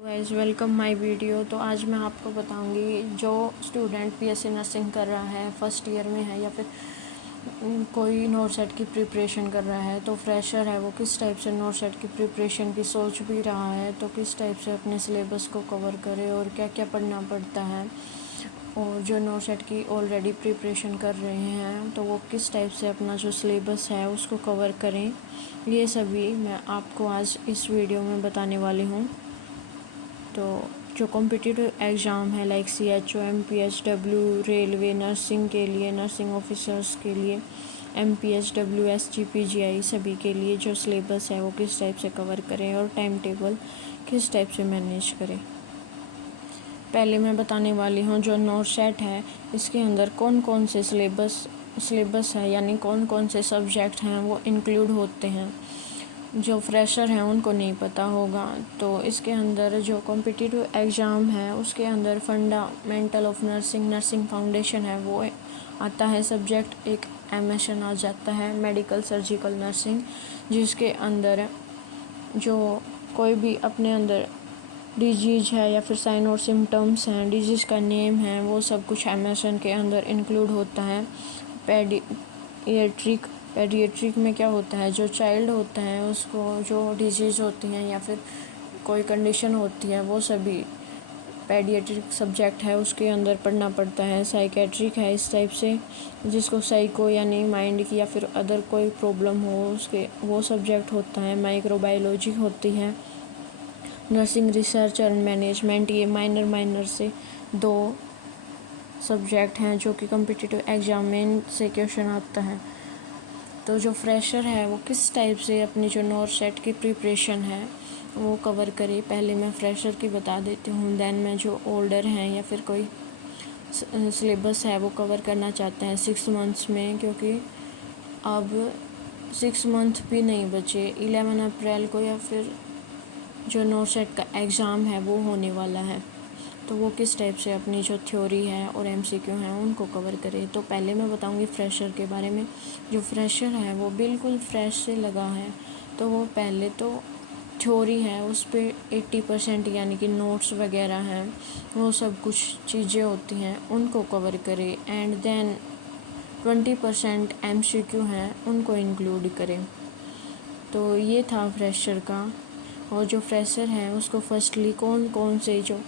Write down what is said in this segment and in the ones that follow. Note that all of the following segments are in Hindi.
Guys welcome my video. तो आज मैं आपको बताऊंगी जो स्टूडेंट बीएससी नर्सिंग कर रहा है, फर्स्ट ईयर में है या फिर कोई नोट सेट की प्रिपरेशन कर रहा है, तो फ्रेशर है वो किस टाइप से नोट सेट की प्रिपरेशन की सोच भी रहा है तो किस टाइप से अपने सिलेबस को कवर करे और क्या क्या पढ़ना पड़ता है। और जो नोट सेट की ऑलरेडी प्रिपरेशन कर रहे हैं तो वो किस टाइप से अपना जो सिलेबस है उसको कवर करें, ये सभी मैं आपको आज इस वीडियो में बताने वाली हूँ। तो जो कॉम्पिटिटिव एग्ज़ाम है like CHO, MPHW, railway, nursing के लिए, नर्सिंग ऑफिसर्स के लिए, MPHW, SGPGI सभी के लिए जो सिलेबस है वो किस टाइप से कवर करें और टाइम टेबल किस टाइप से मैनेज करें। पहले मैं बताने वाली हूँ जो नोट सेट है इसके अंदर कौन कौन से सिलेबस है, यानी कौन कौन से सब्जेक्ट हैं वो इंक्लूड होते हैं। जो फ्रेशर हैं उनको नहीं पता होगा। तो इसके अंदर जो कॉम्पिटिटिव एग्ज़ाम है उसके अंदर fundamental of nursing, nursing foundation है वो आता है सब्जेक्ट। एक MSN आ जाता है, मेडिकल सर्जिकल नर्सिंग, जिसके अंदर जो कोई भी अपने अंदर डिजीज़ है या फिर साइन और सिम्टम्स हैं, डिजीज़ का नेम है, वो सब कुछ MSN के अंदर इंक्लूड होता है। पेडिएट्रिक में क्या होता है, जो चाइल्ड होता है उसको जो डिजीज़ होती हैं या फिर कोई कंडीशन होती है वो सभी पेडिएट्रिक सब्जेक्ट है उसके अंदर पढ़ना पड़ता है। साइकेट्रिक है इस टाइप से, जिसको साइको यानी माइंड की या फिर अदर कोई प्रॉब्लम हो उसके वो सब्जेक्ट होता है। माइक्रोबायोलॉजी होती है। नर्सिंग रिसर्च और मैनेजमेंट, ये माइनर से 2 सब्जेक्ट हैं जो कि कॉम्पिटिटिव एग्जाम में से क्वेश्चन आता है। तो जो फ्रेशर है वो किस टाइप से अपनी जो नोट सेट की प्रिपरेशन है वो कवर करे, पहले मैं फ्रेशर की बता देती हूँ। देन मैं जो ओल्डर हैं या फिर कोई सिलेबस है वो कवर करना चाहते हैं 6 मंथ्स में, क्योंकि अब 6 मंथ भी नहीं बचे। 11 अप्रैल को या फिर जो नोट सेट का एग्ज़ाम है वो होने वाला है। तो वो किस टाइप से अपनी जो थ्योरी है और MCQ हैं उनको कवर करे। तो पहले मैं बताऊंगी फ्रेशर के बारे में। जो फ्रेशर है वो बिल्कुल फ्रेश से लगा है तो वो पहले तो थ्योरी है उस पर 80% यानी कि नोट्स वगैरह हैं वो सब कुछ चीज़ें होती हैं उनको कवर करे। एंड देन 20% MCQ हैं उनको इंक्लूड करें। तो ये था फ्रेशर का। और जो फ्रेशर है उसको फर्स्टली कौन कौन से जो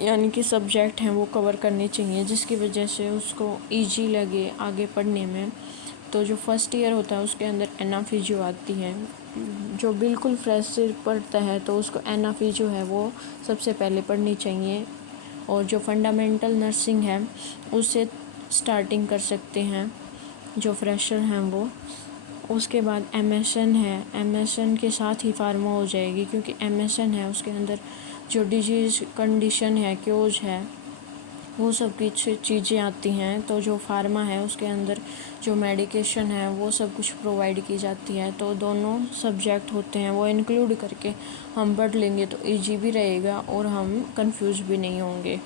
यानी कि सब्जेक्ट हैं वो कवर करने चाहिए जिसकी वजह से उसको इजी लगे आगे पढ़ने में। तो जो फर्स्ट ईयर होता है उसके अंदर एनाफिजियो आती है। जो बिल्कुल फ्रेश से पढ़ता है तो उसको एनाफिजियो है वो सबसे पहले पढ़नी चाहिए। और जो फंडामेंटल नर्सिंग है उससे स्टार्टिंग कर सकते हैं जो फ्रेशर हैं वो। उसके बाद MSN है, MSN के साथ ही फार्मा हो जाएगी, क्योंकि MSN है उसके अंदर जो डिजीज़ कंडीशन है, क्योज है, वो सब की चीज़ें आती हैं। तो जो फार्मा है उसके अंदर जो मेडिकेशन है वो सब कुछ प्रोवाइड की जाती है। तो दोनों सब्जेक्ट होते हैं वो इंक्लूड करके हम पढ़ लेंगे तो ईजी भी रहेगा और हम कंफ्यूज भी नहीं होंगे।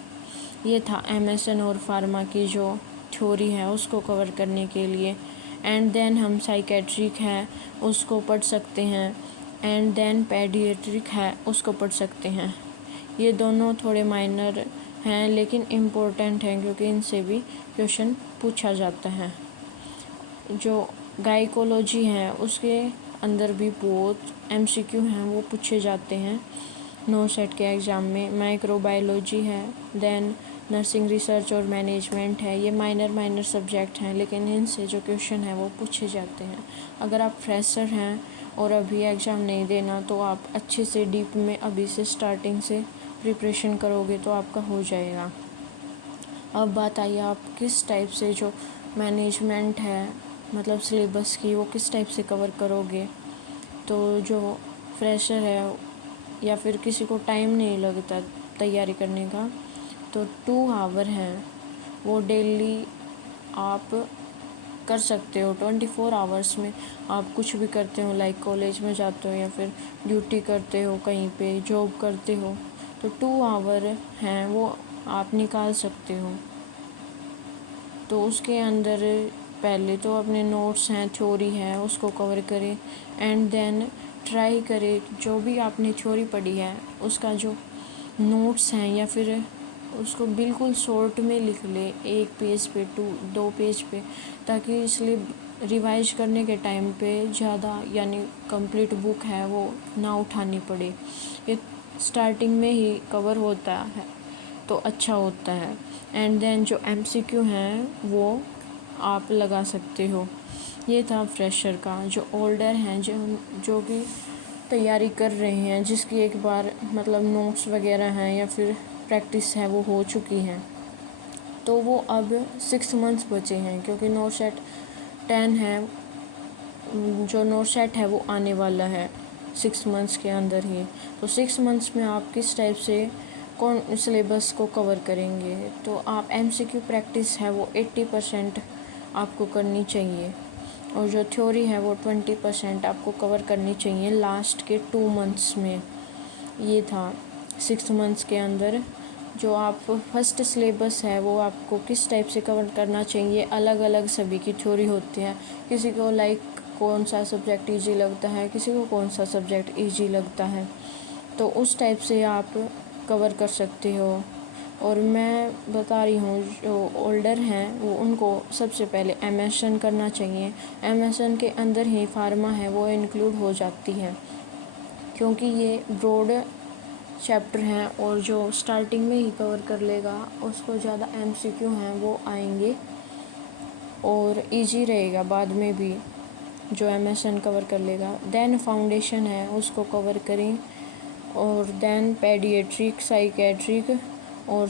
ये था MSN और फार्मा की जो थ्योरी है उसको कवर करने के लिए। एंड देन हम साइकेट्रिक है उसको पढ़ सकते हैं। एंड देन पेडिएट्रिक है उसको पढ़ सकते हैं। ये दोनों थोड़े माइनर हैं लेकिन इम्पोर्टेंट हैं क्योंकि इनसे भी क्वेश्चन पूछा जाता है। जो गायकोलॉजी है उसके अंदर भी बहुत MCQ हैं वो पूछे जाते हैं नोट सेट के एग्ज़ाम में। माइक्रोबायोलॉजी है, देन नर्सिंग रिसर्च और मैनेजमेंट है, ये माइनर सब्जेक्ट हैं लेकिन इनसे जो क्वेश्चन है वो पूछे जाते हैं। अगर आप फ्रेशर हैं और अभी एग्ज़ाम नहीं देना तो आप अच्छे से डीप में अभी से स्टार्टिंग से प्रिपरेशन करोगे तो आपका हो जाएगा। अब बात आई आप किस टाइप से जो मैनेजमेंट है मतलब सिलेबस की वो किस टाइप से कवर करोगे। तो जो फ्रेशर है या फिर किसी को टाइम नहीं लगता तैयारी करने का तो 2 आवर हैं वो डेली आप कर सकते हो। 24 आवर्स में आप कुछ भी करते हो, लाइक कॉलेज में जाते हो या फिर ड्यूटी करते हो, कहीं पे जॉब करते हो, तो 2 आवर हैं वो आप निकाल सकते हो। तो उसके अंदर पहले तो अपने नोट्स हैं, थ्योरी है उसको कवर करें। एंड देन ट्राई करें जो भी आपने थ्योरी पढ़ी है उसका जो नोट्स हैं या फिर उसको बिल्कुल शॉर्ट में लिख ले, 1 पेज पे 2 पेज पे, ताकि इसलिए रिवाइज करने के टाइम पे ज़्यादा यानी कंप्लीट बुक है वो ना उठानी पड़े। ये स्टार्टिंग में ही कवर होता है तो अच्छा होता है। एंड देन जो MCQ हैं वो आप लगा सकते हो। ये था फ्रेशर का। जो ओल्डर हैं जो कि तैयारी कर रहे हैं, जिसकी एक बार मतलब नोट्स वगैरह हैं या फिर प्रैक्टिस है वो हो चुकी हैं, तो वो अब 6 मंथ्स बचे हैं क्योंकि नोट सेट 10 है। जो नोट सेट है वो आने वाला है 6 मंथ्स के अंदर ही। तो 6 मंथ्स में आप किस टाइप से कौन सिलेबस को कवर करेंगे, तो आप MCQ प्रैक्टिस है वो 80% आपको करनी चाहिए और जो थ्योरी है वो 20% आपको कवर करनी चाहिए लास्ट के 2 मंथ्स में। ये था 6 मंथ्स के अंदर जो आप फर्स्ट सिलेबस है वो आपको किस टाइप से कवर करना चाहिए। अलग अलग सभी की थ्योरी होती है, किसी को कौन सा सब्जेक्ट ईजी लगता है, किसी को कौन सा सब्जेक्ट ईजी लगता है, तो उस टाइप से आप कवर कर सकते हो। और मैं बता रही हूँ जो ओल्डर हैं वो उनको सबसे पहले MSN करना चाहिए। MSN के अंदर ही फार्मा है वो इंक्लूड हो जाती है क्योंकि ये ब्रॉड चैप्टर हैं और जो स्टार्टिंग में ही कवर कर लेगा उसको ज़्यादा MCQ हैं वो आएंगे और इजी रहेगा बाद में भी जो MSN कवर कर लेगा। देन फाउंडेशन है उसको कवर करें और देन पेडिएट्रिक, साइकेट्रिक और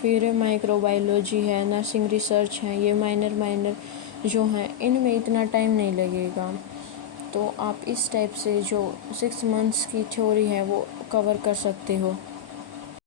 फिर माइक्रोबायोलॉजी है, नर्सिंग रिसर्च है। ये माइनर जो हैं इनमें इतना टाइम नहीं लगेगा। तो आप इस टाइप से जो 6 मंथ्स की थ्योरी है वो कवर कर सकते हो।